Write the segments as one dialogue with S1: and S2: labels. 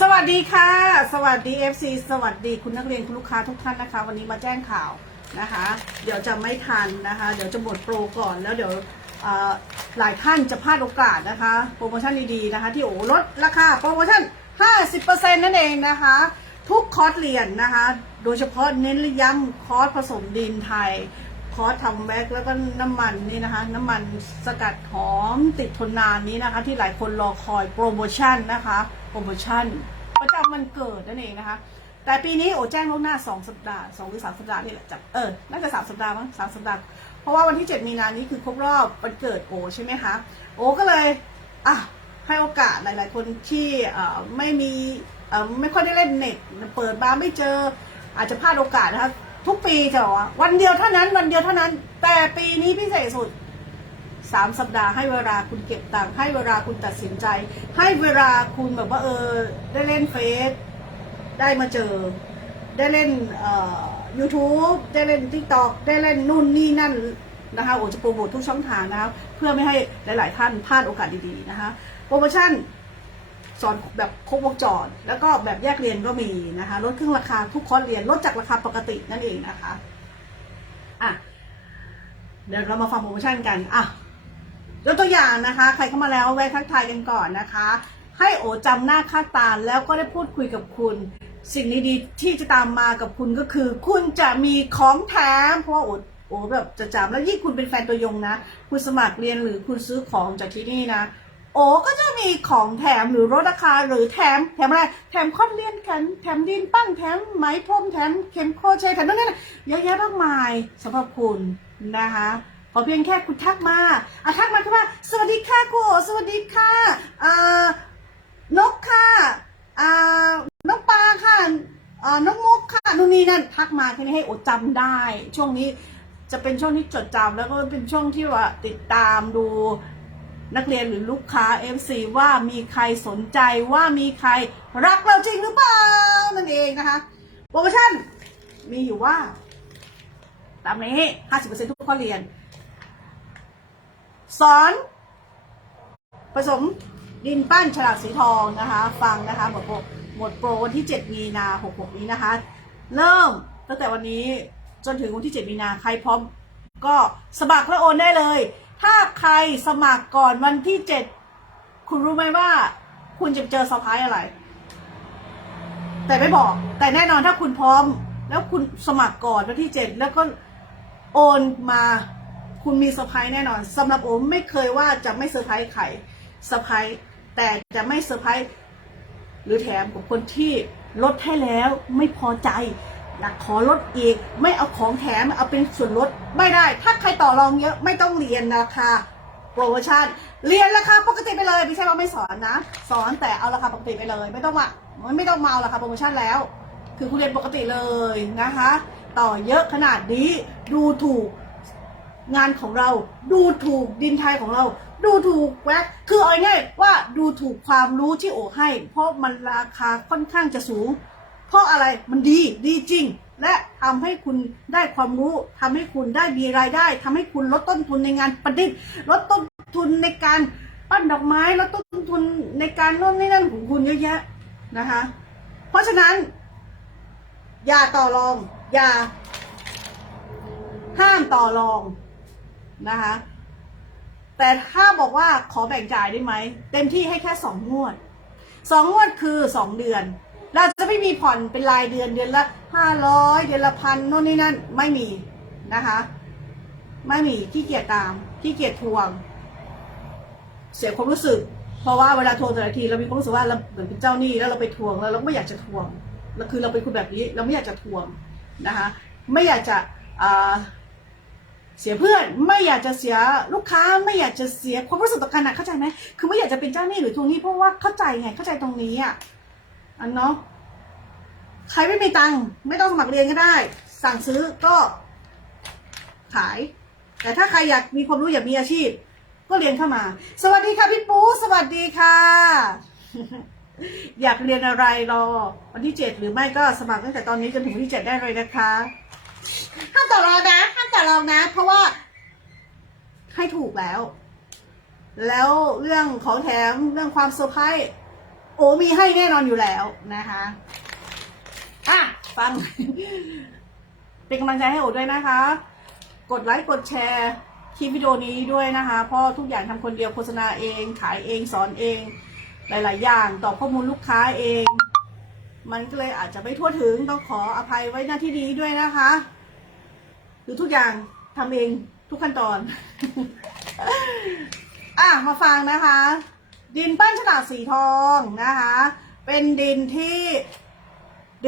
S1: สวัสดีค่ะ สวัสดี FC สวัสดีคุณนักเรียนคุณลูกค้าทุกท่านนะคะ วันนี้มาแจ้งข่าวนะคะ เดี๋ยวจะไม่ทันนะคะ เดี๋ยวจะหมดโปรก่อนแล้วเดี๋ยวหลายท่านจะพลาดโอกาสนะคะ โปรโมชั่นดีๆนะคะ ที่โอ้ลดราคาโปรโมชั่น 50%นั่นเองนะคะ ทุกคอร์สเรียนนะคะ โดยเฉพาะเน้นย้ำคอร์สผสมดินไทย คอร์สทำแว็กแล้วก็น้ำมันนี่นะคะ น้ำมันสกัดหอมติดทนนานนี้นะคะ ที่หลายคนรอคอยโปรโมชั่นนะคะ โปรโมชั่นประจำวันเกิดนั่นเองนะคะ แต่ปีนี้โอแจ้งล่วงหน้า 2 สัปดาห์2หรือ 3 สัปดาห์นี่แหละจับเออน่าจะ 3 สัปดาห์มั้ง3สัปดาห์ เพราะว่าวันที่ 7 มีนานี้คือครบรอบวันเกิดโอใช่ไหมคะ โอก็เลยอะให้โอกาสหลาย ๆ คนที่เอ่อไม่มีเอ่อไม่ค่อยได้เล่นเน็ตเปิดมาร์ไม่เจอ อาจจะพลาดโอกาสนะคะทุกปีจะบอกว่าวันเดียวเท่านั้นวันเดียวเท่านั้น แต่ปีนี้พิเศษสุด สามสัปดาห์ให้เวลาคุณเก็บตังค์ให้เวลาคุณตัดสินใจ ให้เวลาคุณแบบว่าเออได้เล่นเฟซได้มาเจอ ได้เล่นเอ่อ YouTube ได้เล่น TikTok ได้เล่นนู่นนี่นั่นนะคะโอจะโปรโมททุกช่องทางนะคะเพื่อไม่ให้หลาย ๆ ท่านพลาดโอกาสดี ๆ นะคะโปรโมชั่นสอนแบบครบวงจร แล้วก็แบบแยกเรียนก็มีนะคะลดครึ่งราคาทุกคอร์สเรียนลดจากราคาปกตินั่นเองนะคะอะเดี๋ยวเรามาฟังโปรโมชั่นกันอะ ยกตัวอย่างนะคะ ใครเข้ามาแล้วแวะทักทายกันก่อนนะคะ ให้โอจำหน้าค่าตาแล้วก็ได้พูดคุยกับคุณ สิ่งดีๆที่จะตามมากับคุณก็คือ คุณจะมีของแถมเพราะว่าโอโอแบบจะจำแล้วยิ่งคุณเป็นแฟนตัวยงนะ คุณสมัครเรียนหรือคุณซื้อของจากที่นี่นะ โอก็จะมีของแถมหรือลดราคาหรือแถมแถมอะไร แถมคอนเลียนแถมแถมดินปั้นแถมไหมพรมแถมเข็มโคเชแถมนั่นนี่เยอะแยะมากมายสำหรับคุณนะคะ ขอเพียงแค่คุณทักมาอะทักมาคือว่า สวัสดีค่ะครูโอสวัสดีค่ะอ่านกค่ะอ่านกปลาค่ะอ่านกมุกค่ะนู่นนี่นั่นทักมาแค่นี้ให้โอดจำได้ ช่วงนี้จะเป็นช่วงที่จดจำแล้วก็เป็นช่วงที่ว่าติดตามดูนักเรียนหรือลูกค้า FC ว่ามีใครสนใจว่ามีใครรักเราจริงหรือเปล่านั่นเองนะคะโปรโมชั่นมีอยู่ว่า ตามนี้ 50%ทุกข้อเรียน สอนผสมดินปั้นฉลากสีทองนะคะ ฟังนะคะหมดโปรหมดโปรวันที่ 7 มีนา66 นี้นะคะ เริ่มตั้งแต่วันนี้จนถึงวันที่ 7 มีนาใครพร้อมก็สมัครและโอนได้เลย ถ้าใครสมัครก่อนวันที่ 7 คุณรู้ไหมว่า คุณจะเจอเซอร์ไพรส์อะไร แต่ไม่บอก แต่แน่นอนถ้าคุณพร้อม แล้วคุณสมัครก่อนวันที่ 7 แล้วก็โอนมา คุณมีเซอร์ไพรส์แน่นอนสำหรับโอมไม่เคยว่าจะไม่เซอร์ไพรส์ใครเซอร์ไพรส์แต่จะไม่เซอร์ไพรส์หรือแถมกับคนที่ลดให้แล้วไม่พอใจอยากขอลดอีก ไม่เอาของแถมเอาเป็นส่วนลดไม่ได้ ถ้าใครต่อรองเยอะไม่ต้องเรียนราคาโปรโมชั่นเรียนราคาปกติไปเลยไม่ใช่ว่าไม่สอนนะ สอนแต่เอาราคาปกติไปเลย ไม่ต้องมาไม่ต้องมาเอาราคาโปรโมชั่นแล้ว คือคุณเรียนปกติเลยนะคะ ต่อเยอะขนาดนี้ดูถูก งานของเรา ดูถูกดินไทยของเรา ดูถูกแว็กคือเอาง่ายว่าดูถูกความรู้ที่โอให้ เพราะมันราคาค่อนข้างจะสูง เพราะอะไรมันดีดีจริง และทำให้คุณได้ความรู้ทำให้คุณได้มีรายได้ทำให้คุณลดต้นทุนในงานประดิษฐ์ ลดต้นทุนในการปั้นดอกไม้ลดต้นทุนในการโน่นนี่นั่นของคุณเยอะแยะนะคะ เพราะฉะนั้น อย่าต่อรอง อย่าห้ามต่อรอง นะคะ แต่ถ้าบอกว่าขอแบ่งจ่ายได้ไหม เต็มที่ให้แค่สองงวดสองงวดคือสองเดือน เราจะไม่มีผ่อนเป็นรายเดือนเดือนละห้าร้อยเดือนละพันโน่นนี่นั่นไม่มีนะคะ ไม่มีขี้เกียจตามขี้เกียจทวง เสียความรู้สึก เพราะว่าเวลาทวงแต่ละทีเรามีความรู้สึกว่าเราเหมือนเป็นเจ้าหนี้แล้วเราไปทวงแล้วเราก็ไม่อยากจะทวงแล้วคือเราเป็นคนแบบนี้ เราไม่อยากจะทวงนะคะ ไม่อยากจะ เสียเพื่อนไม่อยากจะเสียลูกค้าไม่อยากจะเสียความรู้สึกต่อกันนะเข้าใจไหมคือไม่อยากจะเป็นเจ้าหนี้หรือทวงหนี้เพราะว่าเข้าใจไงเข้าใจตรงนี้อะอันเนาะใครไม่มีตังค์ไม่ต้องสมัครเรียนก็ได้ สั่งซื้อก็ขาย แต่ถ้าใครอยากมีความรู้อยากมีอาชีพ ก็เรียนเข้ามา สวัสดีค่ะพี่ปูสวัสดีค่ะ อยากเรียนอะไรรอ วันที่เจ็ดหรือไม่ก็สมัครตั้งแต่ตอนนี้จนถึงวันที่เจ็ดได้เลยนะคะ ห้ามต่อรองนะห้ามต่อรองนะ เพราะว่า ให้ถูกแล้ว แล้วเรื่องของแถมเรื่องความเซอร์ไพรส์โอมีให้แน่นอนอยู่แล้วนะคะอะฟัง เป็นกำลังใจให้โอด้วยนะคะ กดไลค์กดแชร์คลิปวิดีโอนี้ด้วยนะคะเพราะทุกอย่างทำคนเดียวโฆษณาเอง ขายเองสอนเอง หลาย ๆ อย่างตอบข้อมูลลูกค้าเอง มันก็เลยอาจจะไม่ทั่วถึงต้องขออภัยไว้หน้าที่นี้ด้วยนะคะ หรือทุกอย่างทำเองทุกขั้นตอน อะมาฟังนะคะ ดินปั้นฉลากสีทองนะคะ เป็นดินที่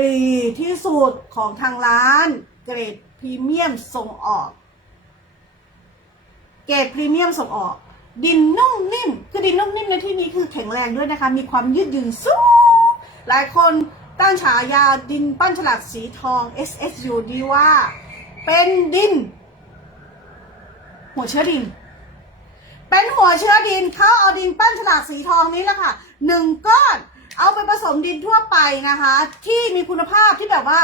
S1: ดีที่สุดของทางร้านเกรดพรีเมียมส่งออก เกรดพรีเมียมส่งออก ดินนุ่มนิ่ม คือดินนุ่มนิ่มในที่นี้คือแข็งแรงด้วยนะคะ มีความยืดหยุ่นสูงหลายคนตั้งฉายาดินปั้นฉลากสีทอง SSU ดีว่า เป็นดิน หัวเชื้อดิน เป็นหัวเชื้อดินเขาเอาดินปั้นฉลากสีทองนี้แหละค่ะหนึ่งก้อน เอาไปผสมดินทั่วไปนะคะ ที่มีคุณภาพที่แบบว่า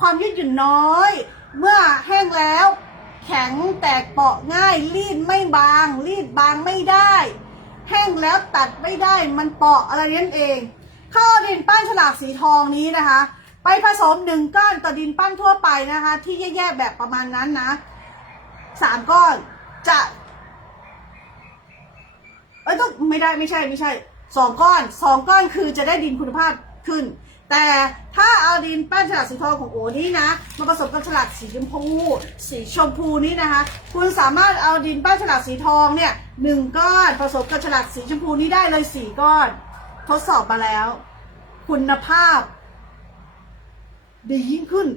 S1: ความยืดหยุ่นน้อย เมื่อแห้งแล้ว แข็งแตกเปาะง่ายรีดไม่บาง รีดบางไม่ได้ แห้งแล้วตัดไม่ได้มันเปาะอะไรนั่นเองเข้าเอาดินปั้นฉลากสีทองนี้นะคะ ไปผสมหนึ่งก้อนต่อดินปั้นทั่วไปนะคะ ที่แย่ๆแบบประมาณนั้นนะสามก้อนจะเอ้ยต้องไม่ได้ไม่ใช่ไม่ใช่สองก้อนสองก้อนคือจะได้ดินคุณภาพขึ้น แต่ถ้าเอาดินแป้นฉลากสีทองของโอนี่นะมาผสมกับฉลากสีชมพู สีชมพูนี่นะคะ คุณสามารถเอาดินแป้นฉลากสีทองเนี่ยหนึ่งก้อนผสมกับฉลากสีชมพูนี้ได้เลยสี่ก้อน ทดสอบมาแล้ว คุณภาพ ดียิ่งขึ้น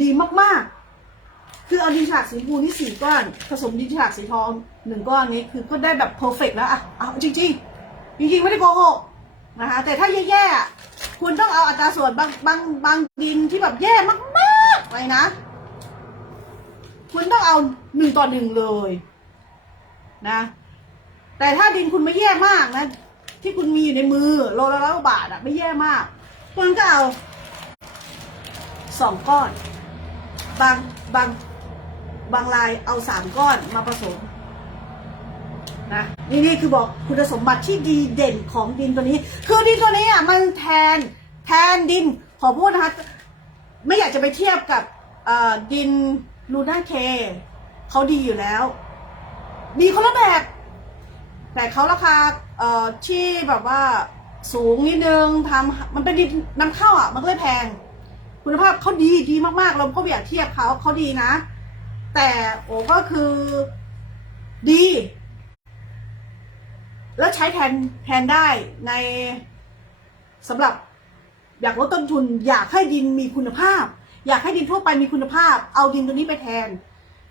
S1: ดีมากๆ คือเอาดินฉลากสีชมพูนี่สี่ก้อน ผสมดินฉลากสีทองหนึ่งก้อนนี้คือก็ได้แบบเพอร์เฟกแล้วอะเอาจริงๆจริงๆไม่ได้โกหกนะคะแต่ถ้าแย่ๆคุณต้องเอาอัตราส่วนบางบางบางดินที่แบบแย่มากๆไปนะ คุณต้องเอาหนึ่งต่อหนึ่งเลยนะ แต่ถ้าดินคุณไม่แย่มากนะ ที่คุณมีอยู่ในมือโลละร้อยบาทอะไม่แย่มากคุณก็เอา สองก้อน บางบางบางรายเอาสามก้อนมาผสมนะนี่นี่คือบอกคุณสมบัติที่ดีเด่นของดินตัวนี้ คือดินตัวนี้อะมันแทนแทนดินขอพูดนะคะไม่อยากจะไปเทียบกับดินลูน่าเคเขาดีอยู่แล้ว ดีคนละแบบ แต่เขาราคาที่แบบว่าสูงนิดนึงทำมันเป็นดินนำเข้าอะ มันก็เลยแพง คุณภาพเขาดีดีมากๆ เราก็ไม่อยากเทียบเขาเขาดีนะ แต่โอ้ก็คือดี แล้วใช้แทนแทนได้ในสำหรับอยากลดต้นทุน อยากให้ดินมีคุณภาพ อยากให้ดินทั่วไปมีคุณภาพ เอาดินตัวนี้ไปแทน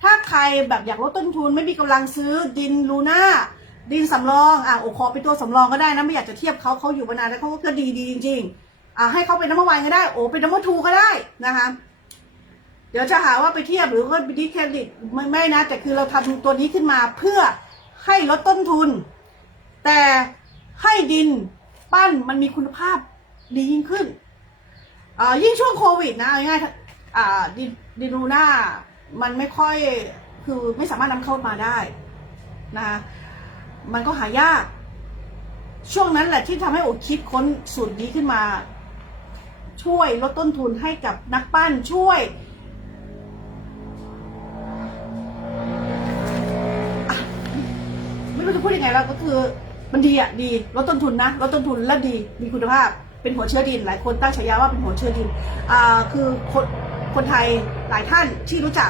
S1: ถ้าใครแบบอยากลดต้นทุน ไม่มีกำลังซื้อดินลูน่าดินสำรองอะโอขอเป็นตัวสำรองก็ได้นะไม่อยากจะเทียบเขาเขาอยู่มานานแล้วเขาก็ดีดีจริง ๆ อะให้เขาเป็นน้ำมันวันก็ได้ โอ้เป็นน้ำมันทูก็ได้นะคะ เดี๋ยวจะหาว่าไปเทียบหรือว่าไปดิสเครดิตไม่ไม่นะ แต่คือเราทำตัวนี้ขึ้นมาเพื่อให้ลดต้นทุน แต่ให้ดินปั้นมันมีคุณภาพดียิ่งขึ้นอ่ายิ่งช่วงโควิดนะง่ายๆอ่าดินดินรูน่ามันไม่ค่อยคือไม่สามารถนำเข้ามาได้นะคะมันก็หายาก ช่วงนั้นแหละที่ทำให้โอคิดค้นสูตรนี้ขึ้นมา ช่วยลดต้นทุนให้กับนักปั้นช่วย ไม่รู้จะพูดยังไงแล้วก็คือมันดีอะดีลดต้นทุนนะลดต้นทุนและดีมีคุณภาพ เป็นหัวเชื้อดิน หลายคนตั้งฉายาว่าเป็นหัวเชื้อดินอ่าคือคนคนไทยหลายท่านที่รู้จัก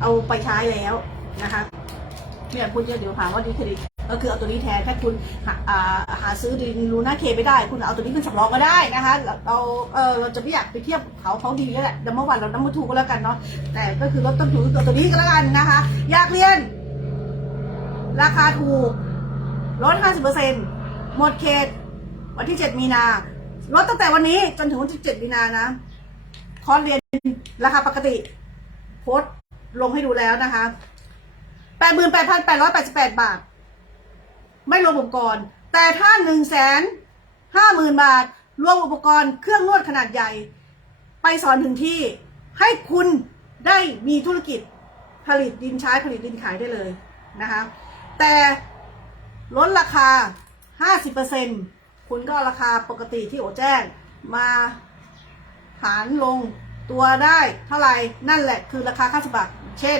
S1: เอาไปใช้แล้วนะคะไม่อยากพูดเยอะเดี๋ยวหาว่าดีคดิต ก็คือเอาตัวนี้แทนถ้าคุณหาหาซื้อดินลูน่าเคไม่ได้ คุณเอาตัวนี้เป็นสำรองก็ได้นะคะเราเราเออเราจะไม่อยากไปเทียบเขาเขาดีแล้วแหละดัมเบิลวันเราดัมเบิลทูก็แล้วกันเนาะแต่ก็คือลดต้นทุนตัวตัวนี้ก็แล้วกันนะคะ อยากเรียน ราคาถูกลด50%หมดเขต วันที่ 7 มีนาลดตั้งแต่วันนี้จนถึงวันที่ 7 มีนานะคอร์สเรียนราคาปกติ โพสลงให้ดูแล้วนะคะ 88,888 บาท ไม่รวมอุปกรณ์ แต่ถ้า1 5 0 0 0 0บาท รวมอุปกรณ์เครื่องนวดขนาดใหญ่ ไปสอนถึงที่ ให้คุณได้มีธุรกิจผลิตดินใช้ผลิตดินขายได้เลยนะคะ แต่ลดราคา 50%คคุณก็ราคาปกติที่โอแจ้งมาหารลงตัวได้เท่าไหร่นั่นแหละคือราคาค่าสมัครเช่น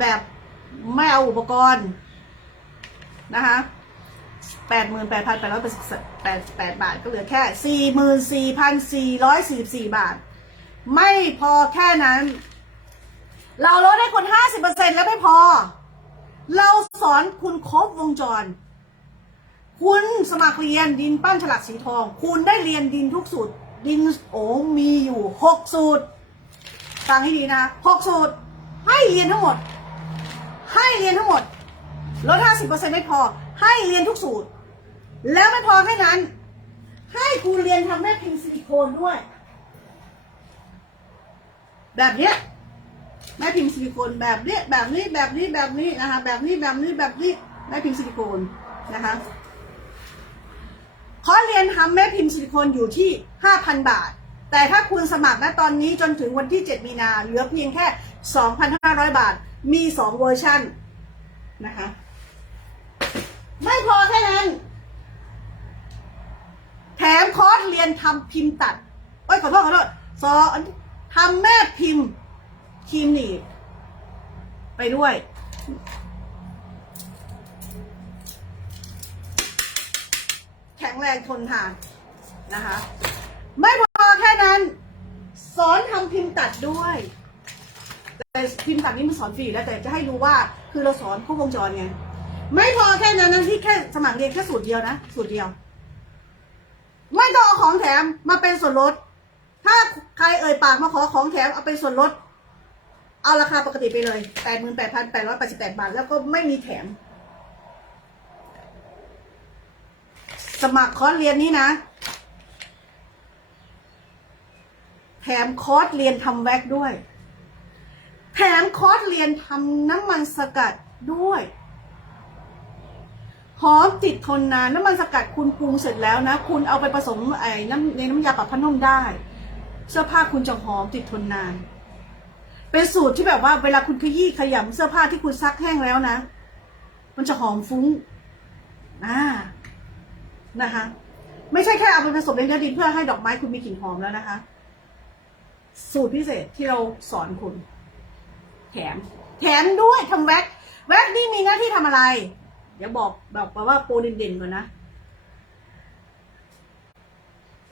S1: แบบไม่เอาอุปกรณ์นะคะ แปดหมื่นแปดพันแปดร้อยแปดแปดบาท ก็เหลือแค่สี่หมื่นสี่พันสี่ร้อยสี่สี่บาท ไม่พอแค่นั้น เราลดให้คนห้าสิบเปอร์เซ็นแล้วไม่พอ เราสอนคุณครบวงจร คุณสมัครเรียนดินปั้นฉลากสีทอง คุณได้เรียนดินทุกสูตร ดินโอมีอยู่หกสูตรฟังให้ดีนะหกสูตร ให้เรียนทั้งหมด ให้เรียนทั้งหมดลดห้าสิบเปอร์เซ็นไม่พอให้เรียนทุกสูตร แล้วไม่พอแค่นั้น ให้คุณเรียนทำแม่พิมพ์ซิลิโคนด้วย แบบเนี้ยแม่พิมพ์ซิลิโคนแบบนี้แบบนี้แบบนี้แบบนี้นะคะแบบนี้แบบนี้แบบนี้แม่พิมพ์ซิลิโคนนะคะคอร์สเรียนทำแม่พิมพ์ซิลิโคนอยู่ที่ 5,000 บาท แต่ถ้าคุณสมัครณตอนนี้จนถึงวันที่ 7 มีนาเหลือเพียงแค่ 2,500 บาท มี 2 เวอร์ชันนะคะ ไม่พอแค่นั้น แถมคอร์สเรียนทำพิมพ์ตัดเอ้ยขอโทษขอโทษสอนทำแม่พิมพ์ครีมหนีบไปด้วย แข็งแรงทนทานนะคะ ไม่พอแค่นั้น สอนทำพิมพ์ตัดด้วย แต่พิมพ์ตัดนี่มันสอนฟรีแล้วแต่จะให้รู้ว่าคือเราสอนครบวงจรไง ไม่พอแค่นั้นนะที่แค่สมัครเรียนแค่สูตรเดียวนะ สูตรเดียว ของแถมมาเป็นส่วนลด ถ้าใครเอ่ยปากมาขอของแถมเอาเป็นส่วนลด เอาราคาปกติไปเลยแปดหมื่นแปดพันแปดร้อยแปดสิบแปดบาท แล้วก็ไม่มีแถม สมัครคอร์สเรียนนี้นะ แถมคอร์สเรียนทำแว็กด้วย แถมคอร์สเรียนทำน้ำมันสกัดด้วย หอมติดทนนานน้ำมันสกัดคุณปรุงเสร็จแล้วนะ คุณเอาไปผสมไอ้น้ำในน้ำยาปรับผ้านุ่มได้ เสื้อผ้าคุณจะหอมติดทนนาน เป็นสูตรที่แบบว่าเวลาคุณขยี้ขยำเสื้อผ้าที่คุณซักแห้งแล้วนะ มันจะหอมฟุ้งอ่านะคะ ไม่ใช่แค่เอาไปผสมในเนื้อดินเพื่อให้ดอกไม้คุณมีกลิ่นหอมแล้วนะคะ สูตรพิเศษที่เราสอนคุณ แถม แถมด้วยทำแว็กแว็กนี่มีหน้าที่ทำอะไร เดี๋ยวบอกบอกไปว่าโปรเด่นๆก่อนนะ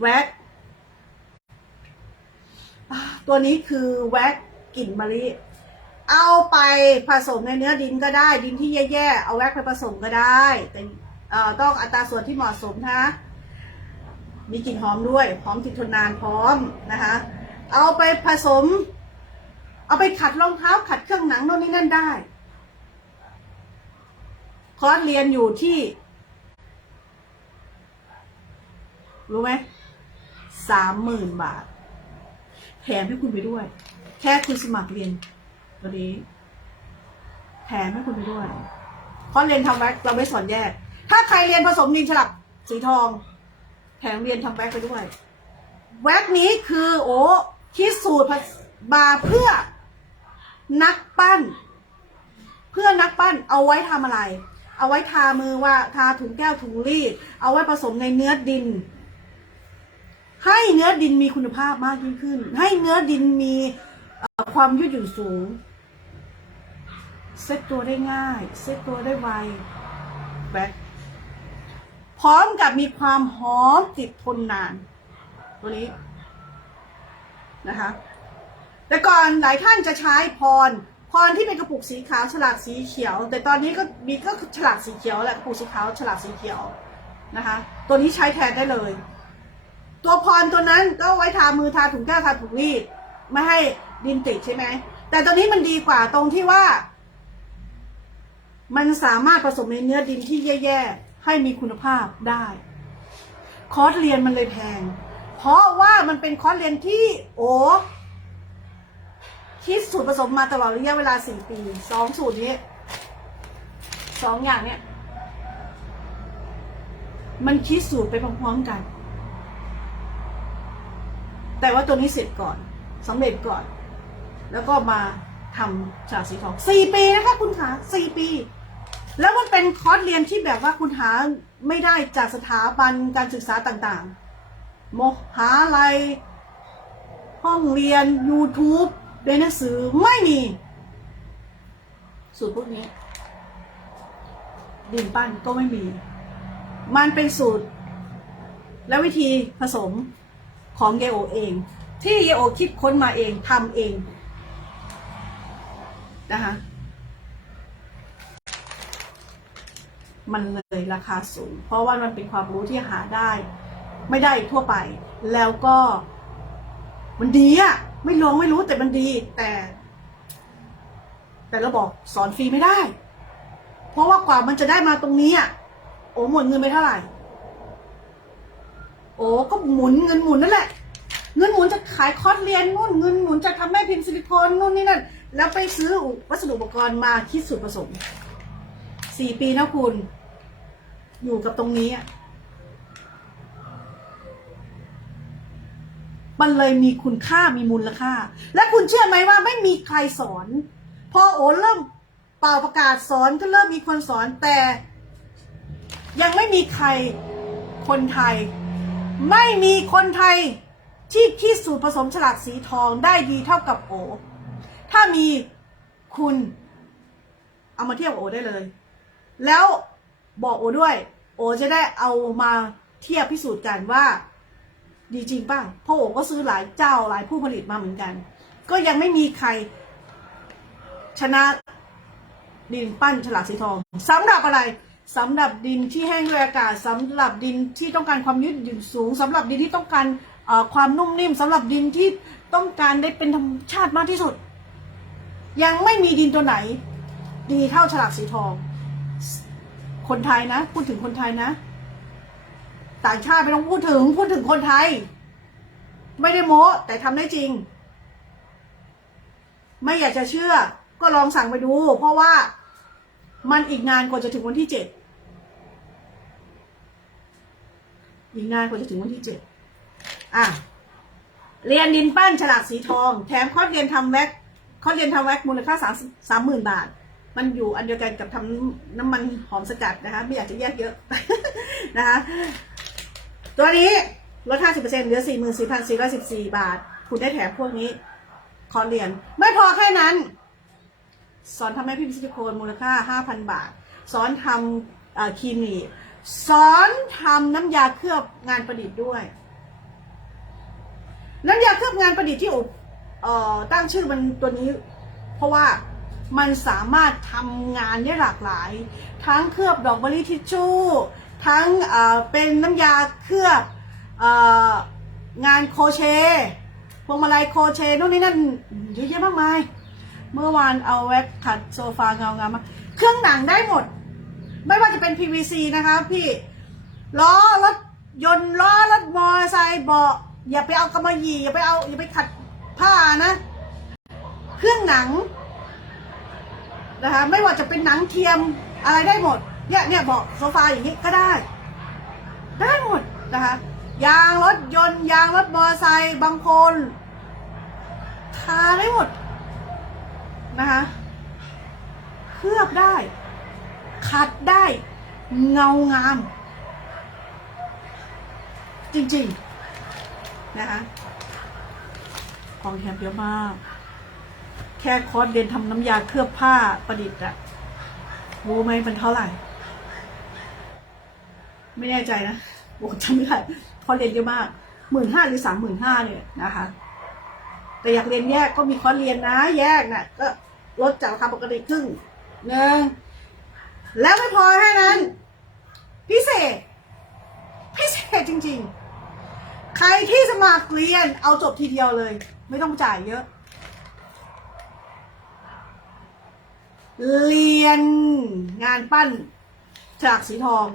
S1: แว็กตัวนี้คือแว็กกลิ่นมะลิเอาไปผสมในเนื้อดินก็ได้ ดินที่แย่ๆเอาแว็กไปผสมก็ได้แต่ต้องอัตราส่วนที่เหมาะสมนะ มีกลิ่นหอมด้วยหอมติดทนนานพร้อมนะคะ เอาไปผสม เอาไปขัดรองเท้าขัดเครื่องหนังโน่นนี่นั่นได้ คอร์สเรียนอยู่ที่ รู้ไหมสามหมื่นบาท แถมให้คุณไปด้วย แค่คุณสมัครเรียนตัวนี้แถมให้คุณไปด้วยคอร์สเรียนทำแว็กเราไม่สอนแยก ถ้าใครเรียนผสมดินฉลับสีทอง แถมเรียนทำแว็กไปด้วย แว็กนี้คือโอ้คิดสูตรมาเพื่อนักปั้น เพื่อนักปั้นเอาไว้ทำอะไร เอาไว้ทามือว่าทาถุงแก้วถุงรีด เอาไว้ผสมในเนื้อดิน ให้เนื้อดินมีคุณภาพมากยิ่งขึ้น ให้เนื้อดินมีความยืดหยุ่นสูง เซ็ตตัวได้ง่าย เซ็ตตัวได้ไวแบพร้อมกับมีความหอมติดทนนาน ตัวนี้นะคะ แต่ก่อนหลายท่านจะใช้พร พรที่เป็นกระปุกสีขาวฉลากสีเขียว แต่ตอนนี้ก็มีก็ฉลากสีเขียวแหละกระปุกสีขาวฉลากสีเขียวนะคะ ตัวนี้ใช้แทนได้เลย ตัวพรตัวนั้นก็ไว้ทามือทาถุงแก้วทาถุงรีดไม่ให้ดินติดใช่ไหมแต่ตัวนี้มันดีกว่าตรงที่ว่า มันสามารถผสมในเนื้อดินที่แย่ๆให้มีคุณภาพได้ คอร์สเรียนมันเลยแพง เพราะว่ามันเป็นคอร์สเรียนที่โอ้ คิดสูตรผสมมาตลอดระยะเวลาสี่ปีสองสูตรนี้สองอย่างเนี้ยมันคิดสูตรไปพร้อมๆกัน แต่ว่าตัวนี้เสร็จก่อนสำเร็จก่อน แล้วก็มาทำฉากสีทองสี่ปีนะคะคุณคะสี่ปี แล้วมันเป็นคอร์สเรียนที่แบบว่าคุณหาไม่ได้จากสถาบันการศึกษาต่างๆมหาลัยห้องเรียน YouTube เรียนหนังสือไม่มี สูตรพวกนี้ ดินปั้นก็ไม่มี มันเป็นสูตร และวิธีผสมของเยโอเอง ที่เยโอคิดค้นมาเองทำเองนะคะมันเลยราคาสูง เพราะว่ามันเป็นความรู้ที่หาได้ ไม่ได้ทั่วไป แล้วก็ มันดีอะ ไม่ลองไม่รู้แต่มันดี แต่ แต่เราบอกสอนฟรีไม่ได้ เพราะว่ากว่ามันจะได้มาตรงนี้อะโอ้หมดเงินไปเท่าไหร่ โอ้ก็หมุนเงินหมุนนั่นแหละ เงินหมุนจะขายคอร์สเรียนนู่นเงินหมุนจะทำแม่พิมพ์ซิลิโคนนู่นนี่นั่น แล้วไปซื้อวัสดุอุปกรณ์มาคิดสูตรผสมสี่ปีนะคุณ อยู่กับตรงนี้อะ มันเลยมีคุณค่ามีมูลค่า และคุณเชื่อไหมว่าไม่มีใครสอน พอโอเริ่มเป่าประกาศสอนก็เริ่มมีคนสอนแต่ ยังไม่มีใครคนไทย ไม่มีคนไทยที่คิดสูตรผสมฉลากสีทองได้ดีเท่ากับโอ ถ้ามีคุณ เอามาเทียบกับโอได้เลย แล้วบอกโอด้วย โอจะได้เอามาเทียบพิสูจน์กันว่า ดีจริงป่ะเพราะโอก็ซื้อหลายเจ้าหลายผู้ผลิตมาเหมือนกัน ก็ยังไม่มีใคร ชนะดินปั้นฉลากสีทองสำหรับอะไรสำหรับดินที่แห้งด้วยอากาศสำหรับดินที่ต้องการความยืดหยุ่นสูงสำหรับดินที่ต้องการความนุ่มนิ่มสำหรับดินที่ต้องการได้เป็นธรรมชาติมากที่สุด ยังไม่มีดินตัวไหน ดีเท่าฉลากสีทอง คนไทยนะ พูดถึงคนไทยนะ ต่างชาติไม่ต้องพูดถึงพูดถึงคนไทย ไม่ได้โม้แต่ทำได้จริง ไม่อยากจะเชื่อ ก็ลองสั่งไปดู เพราะว่ามันอีกนานกว่าจะถึงวันที่เจ็ดอีกนานกว่าจะถึงวันที่เจ็ดอะเรียนดินปั้นฉลากสีทอง แถมคอร์สเรียนทำแว็กคอร์สเรียนทำแว็กมูลค่าสามสามหมื่นบาท มันอยู่อันเดียวกันกับทำน้ำมันหอมสกัดนะคะ ไม่อยากจะแยกเยอะนะคะ ตัวนี้ลด 50%เหลือ 44,414 บาท คุณได้แถมพวกนี้ คอเรียน ไม่พอแค่นั้น สอนทำแม่พิมพ์ซิลิโคนมูลค่า 5,000 บาท สอนทำครีมหนีสอนทำน้ำยาเคลือบงานประดิษฐ์ด้วย น้ำยาเคลือบงานประดิษฐ์ที่อบตั้งชื่อมันตัวนี้ เพราะว่ามันสามารถทำงานได้หลากหลาย ทั้งเคลือบดอกมะลิทิชชู่ ทั้งเป็นน้ำยาเคลือบงานโคเชพวงมาลัยโคเชนู่นนี่นั่นเยอะแยะมากมาย เมื่อวานเอาแว็กขัดโซฟาเงางามมาเครื่องหนังได้หมด ไม่ว่าจะเป็น PVC นะคะพี่ล้อรถยนต์ล้อรถมอเตอร์ไซค์เบาะอย่าไปเอากำมะหยี่อย่าไปเอาอย่าไปขัดผ้านะ เครื่องหนังนะคะไม่ว่าจะเป็นหนังเทียมอะไรได้หมด เนี่ยเนี่ยเบาะโซฟาอย่างนี้ก็ได้ ได้หมดนะคะยางรถยนต์ยางรถมอเตอร์ไซค์บางคนทาได้หมดนะคะเคลือบได้ ขัดได้เงางาม จริงๆนะคะของแถมเยอะมาก แค่คอร์สเรียนทำน้ำยาเคลือบผ้าประดิษฐ์อะรู้ไหมมันเท่าไหร่ ไม่แน่ใจนะโอ้จำไม่ได้คอร์สเรียนเยอะมากหมื่นห้าหรือสามหมื่นห้าเนี่ยนะคะ แต่อยากเรียนแยกก็มีคอร์สเรียนนะ แยกนะ่ะ ก็ลดจากราคาปกติครึ่งหนึ่งแล้วไม่พอแค่นั้น พิเศษ พิเศษจริง ๆ ใครที่สมัครเรียนเอาจบทีเดียวเลย ไม่ต้องจ่ายเยอะ เรียนงานปั้นฉลากสีทอง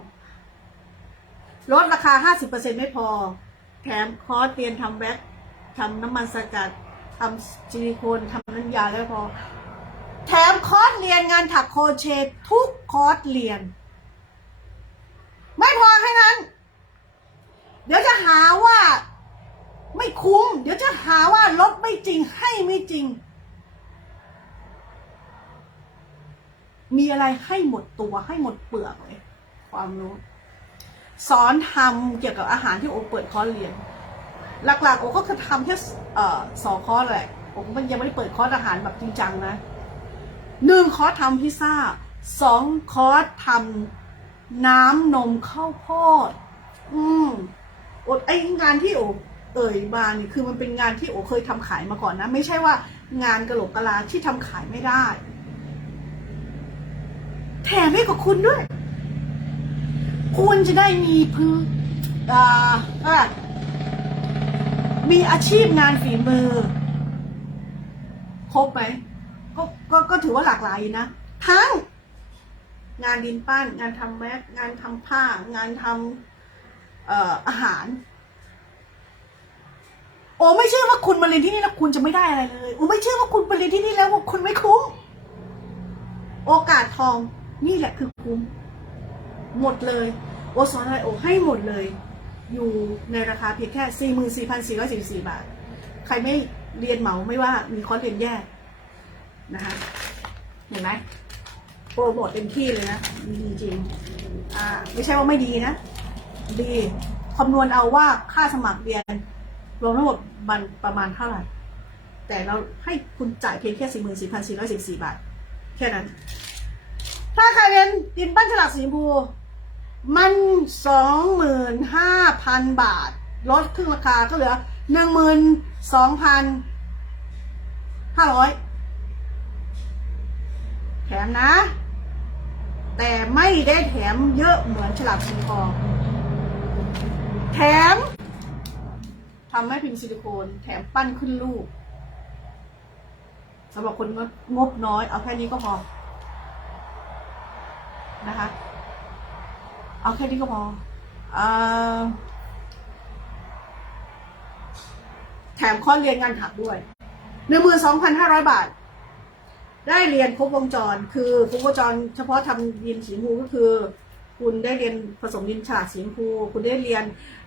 S1: ลดราคา 50%ไม่พอ แถมคอร์สเรียนทำแบ็คทำน้ำมันสกัดทำซิลิโคนทำน้ำยาแล้วพอ แถมคอร์สเรียนงานถักโครเชต์ทุกคอร์สเรียน ไม่พอแค่นั้น เดี๋ยวจะหาว่าไม่คุ้ม เดี๋ยวจะหาว่าลดไม่จริงให้ไม่จริง มีอะไรให้หมดตัวให้หมดเปลือกเลย ความรู้ สอนทำเกี่ยวกับอาหารที่โอเปิดคอร์สเรียน หลักๆโอก็คือทำแค่สองคอร์สแหละผมก็ยังไม่ได้เปิดคอร์สอาหารแบบจริงจังนะหนึ่งคอร์สทำพิซซ่าสองคอร์สทำน้ำนมข้าวโพดอืมโอไองานที่โอเอ่ยมานี่คือมันเป็นงานที่โอเคยทำขายมาก่อนนะ ไม่ใช่ว่างานกระโหลกกะลาที่ทำขายไม่ได้ แถมให้กับคุณด้วย คุณจะได้มีพื้นอาอะมีอาชีพงานฝีมือ ครบไหมก็ก็ก็ถือว่าหลากหลายนะ ทั้ง งานดินปั้น งานทำแมสงานทำผ้า งานทำเอ่ออาหาร โอ้ไม่เชื่อว่าคุณมาเรียนที่นี่แล้วคุณจะไม่ได้อะไรเลยโอ้ไม่เชื่อว่าคุณมาเรียนที่นี่แล้วว่าคุณไม่คุ้ม โอกาสทองนี่แหละคือคุ้ม หมดเลยโอสอนไรโอให้หมดเลย อยู่ในราคาเพียงแค่ 44,444 บาท ใครไม่เรียนเหมาไม่ว่ามีคอร์สเรียนแยกนะคะเห็นไหมโปรโมทเต็มที่เลยนะดีจริงอ่าไม่ใช่ว่าไม่ดีนะ ดีคำนวณเอาว่าค่าสมัครเรียนรวมทั้งหมดมันประมาณเท่าไหร่ แต่เราให้คุณจ่ายเพียงแค่ 44,444บาท แค่นั้น ถ้าใครเรียนดินปั้นฉลากสีชมพู มันสองหมื่นห้าพันบาท ลดครึ่งราคาก็เหลือหนึ่งหมื่นสองพันห้าร้อยแถมนะ แต่ไม่ได้แถมเยอะเหมือนฉลากสีทองแถมทำให้พิมพ์ซิลิโคนแถมปั้นขึ้นรูปสำหรับคนงบน้อย เอาแค่นี้ก็พอนะคะ เอาแค่นี้ก็พอเออแถมข้อเรียนงานถักด้วยหนึ่งหมื่นสองพันห้าร้อยบาท ได้เรียนครบวงจร คือครบวงจร เฉพาะทำดินสีมูก็คือ คุณได้เรียนผสมดินฉลากสีมู คุณได้เรียน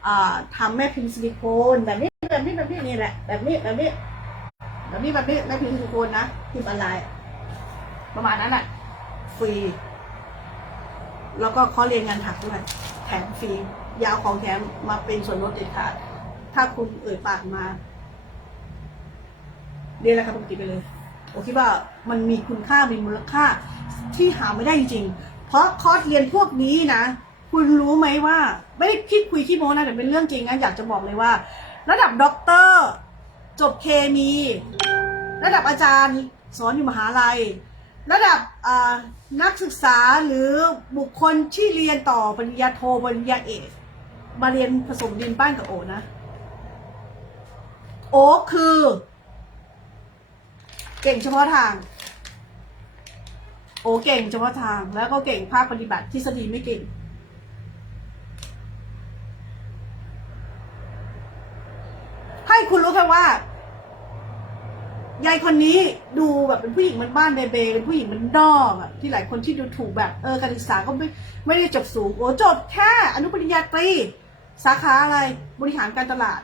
S1: อ่าทำแม่พิมพ์ซิลิโคนแบบนี้แบบนี้แบบนี้นี่แหละแบบนี้แบบนี้แบบนี้แบบนี้แม่พิมพ์ซิลิโคนนะพิมพ์ออนไลน์ประมาณนั้นแหละฟรี แล้วก็เขาเรียนงานถักด้วยแถมฟรียาวของแถมมาเป็นส่วนลดเด็ดขาด ถ้าคุณเอ่ยปากมาเรียนราคาปกติไปเลยผมคิดว่ามันมีคุณค่ามีมูลค่าที่หาไม่ได้จริงๆ เพราะคอร์สเรียนพวกนี้นะ คุณรู้ไหมว่า ไม่ได้คิดคุยขี้โม้นะแต่เป็นเรื่องจริงนะอยากจะบอกเลยว่า ระดับด็อกเตอร์ จบเคมี ระดับอาจารย์ สอนอยู่มหาลัย ระดับนักศึกษาหรือบุคคลที่เรียนต่อปริญญาโทปริญญาเอก มาเรียนผสมดินป้านกับโอนะ โอคือ เก่งเฉพาะทาง โอเก่งเฉพาะทาง แล้วก็เก่งภาคปฏิบัติทฤษฎีไม่เก่งให้คุณรู้แค่ว่า ยายคนนี้ดูแบบเป็นผู้หญิงมันบ้านเบเบเป็นผู้หญิงมันนอกอะที่หลายคนที่ดูถูกแบบเออการศึกษาก็ไม่ไม่ได้จบสูงโอ้จบแค่อนุปริญญาตรีสาขาอะไรบริหารการตลาด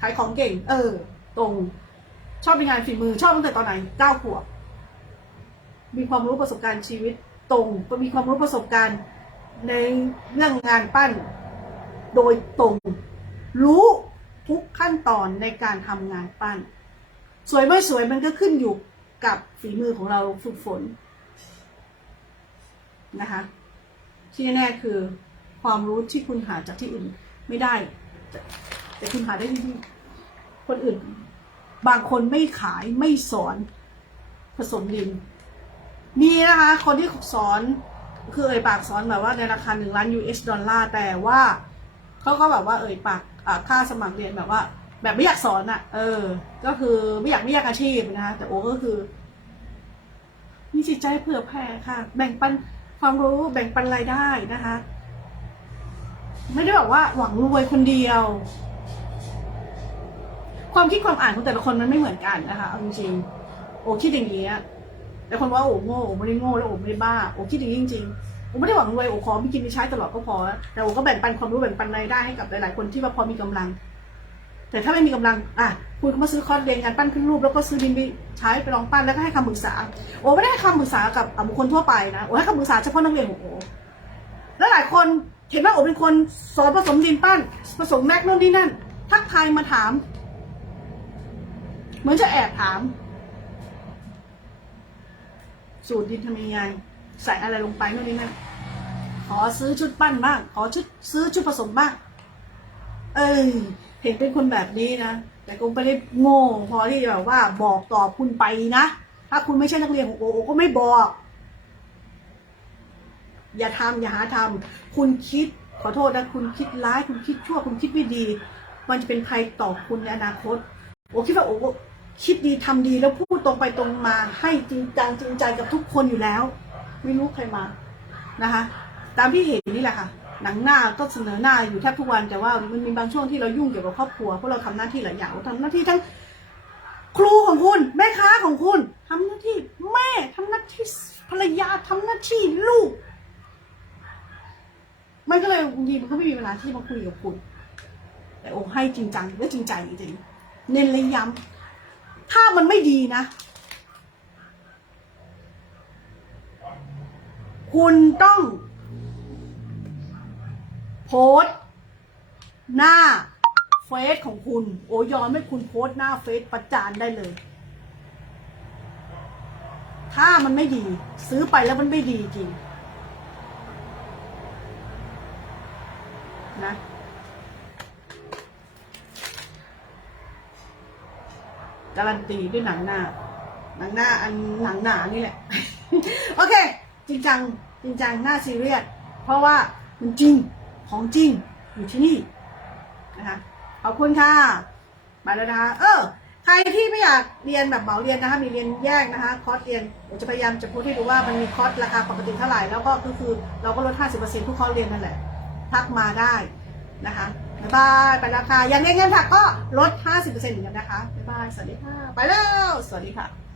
S1: ขายของเก่ง เออ ตรง ชอบเป็นงานฝีมือชอบตั้งแต่ตอนไหนเก้าขวบมีความรู้ประสบการณ์ชีวิตตรงมีความรู้ประสบการณ์ในเรื่องงานปั้น โดยตรง รู้ทุกขั้นตอนในการทำงานปั้น สวยไม่สวยมันก็ขึ้นอยู่กับฝีมือของเราฝึกฝนนะคะ ที่แน่ๆคือความรู้ที่คุณหาจากที่อื่นไม่ได้แต่แต่คุณหาได้ที่นี่คนอื่น บางคนไม่ขายไม่สอนผสมดิน มีนะคะ คนที่สอนคือเอ่ยปากสอนแบบว่าในราคาหนึ่งล้าน US ดอลลาร์แต่ว่าเขาก็แบบว่าเอ่ยปากค่าสมัครเรียนแบบว่า แบบไม่อยากสอนอะ่ะ เออ ก็คือไม่อยากไม่อยากอาชีพนะคะแต่โอก็คือ มีจิตใจเผื่อแผ่ค่ะ แบ่งปันความรู้แบ่งปันรายได้นะคะ ไม่ได้บอกว่าหวังรวยคนเดียว ความคิดความอ่านของแต่ละคนมันไม่เหมือนกันนะคะเอาจริงๆโอคิดอย่างนี้แต่คนว่าโอ้โง่โอ้ไม่ได้โง่แล้วโอ้ไม่ได้บ้าโอ้คิดอย่างนี้จริงๆโอ้ไม่ได้หวังรวยโอ้ขอมีกินมีใช้ตลอดก็พอแต่โอ้ก็แบ่งปันความรู้แบ่งปันรายได้ให้กับหลายๆคนที่ว่าพอมีกำลัง แต่ถ้าไม่มีกำลังอะคุณก็มาซื้อคอร์สเรียนการปั้นขึ้นรูป แล้วก็ซื้อดินไปใช้ไปลองปั้นแล้วก็ให้คำปรึกษา โอ้ไม่ได้คำปรึกษากับบุคคลทั่วไปนะโอ้ให้คำปรึกษาเฉพาะนักเรียนของโอ้แล้วหลายคนเห็นว่าโอ้เป็นคนสอนผสมดินปั้น ผสมแมกนู่นนี่นั่น ทักทายมาถาม เหมือนจะแอบถาม สูตรดินทำยังไงใส่อะไรลงไปนู่นนี่นั่นขอซื้อชุดปั้นบ้าง ขอชุดซื้อชุดผสมบ้าง เอ้ย เห็นเป็นคนแบบนี้นะ แต่คงไม่ได้โง่พอที่จะแบบว่าบอกตอบคุณไปนะ ถ้าคุณไม่ใช่นักเรียนของโอโอก็ไม่บอก อย่าทำอย่าหาทำคุณคิดขอโทษนะคุณคิดร้ายคุณคิดชั่วคุณคิดไม่ดี มันจะเป็นภัยต่อคุณในอนาคต โอคิดว่าโอคิดดีทำดีแล้วพูดตรงไปตรงมาให้จริงจังจริงใจกับทุกคนอยู่แล้ว ไม่รู้ใครมานะคะ ตามที่เห็นนี่แหละค่ะ หนังหน้าก็เสนอหน้าอยู่แทบทุกวันแต่ว่ามันมีบางช่วงที่เรายุ่งเกี่ยวกับครอบครัวเพราะเราทำหน้าที่หลายอย่างเราทำหน้าที่ทั้งครูของคุณแม่ค้าของคุณทำหน้าที่แม่ทำหน้าที่ภรรยาทำหน้าที่ลูก มันก็เลยบางทีมันก็ไม่มีเวลาที่มาคุยกับคุณ แต่โอ้ให้จริงจังและจริงใจจริงเน้นเลยย้ำถ้ามันไม่ดีนะ คุณต้อง โพสหน้าเฟซของคุณ โอยอมให้คุณโพสหน้าเฟซประจานได้เลย ถ้ามันไม่ดี ซื้อไปแล้วมันไม่ดีจริงนะการันตีด้วยหนังหน้า หนังหน้าอันหนังหนานี่แหละ โอเค จริงจัง จริงจังหน้าซีเรียสเพราะว่ามันจริง ของจริงอยู่ที่นี่นะคะขอบคุณค่ะมาแล้วนะคะเออใครที่ไม่อยากเรียนแบบเหมาเรียนนะคะมีเรียนแยกนะคะคอร์สเรียนเดี๋ยวจะพยายามจะพูดให้ดูว่ามันมีคอร์สราคาปกติเท่าไหร่แล้วก็คือคือเราก็ลด 50%ทุกคอร์สเรียนนั่นแหละทักมาได้นะคะบ๊ายบายไปแล้วค่ะอย่างเรียนเงินถักก็ลด 50%เหมือนกันนะคะบ๊ายบายสวัสดีค่ะ ไปแล้ว สวัสดีค่ะ